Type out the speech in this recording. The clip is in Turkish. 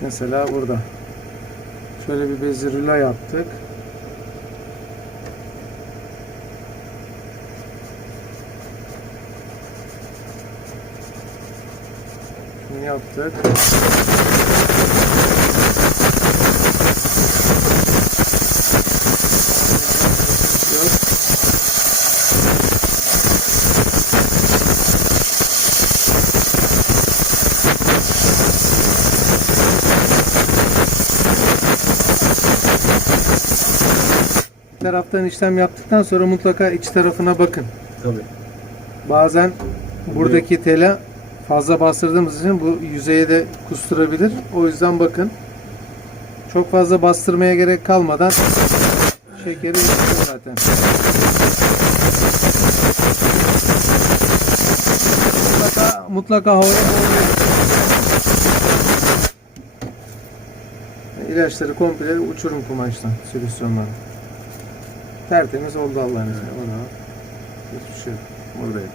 Mesela burada. Şöyle bir bezirüla yaptık. Şunu yaptık. Taraftan işlem yaptıktan sonra mutlaka iç tarafına bakın. Tabii. Bazen buradaki tela fazla bastırdığımız için bu yüzeye de kusturabilir. O yüzden bakın. Çok fazla bastırmaya gerek kalmadan şekeri zaten. Mutlaka, mutlaka havaya. İlaçları komple uçurum kumaştan, solüsyondan. Tertemiz oldu Allah'ın izniyle. Ona hiçbir şey yok. Buradaydı.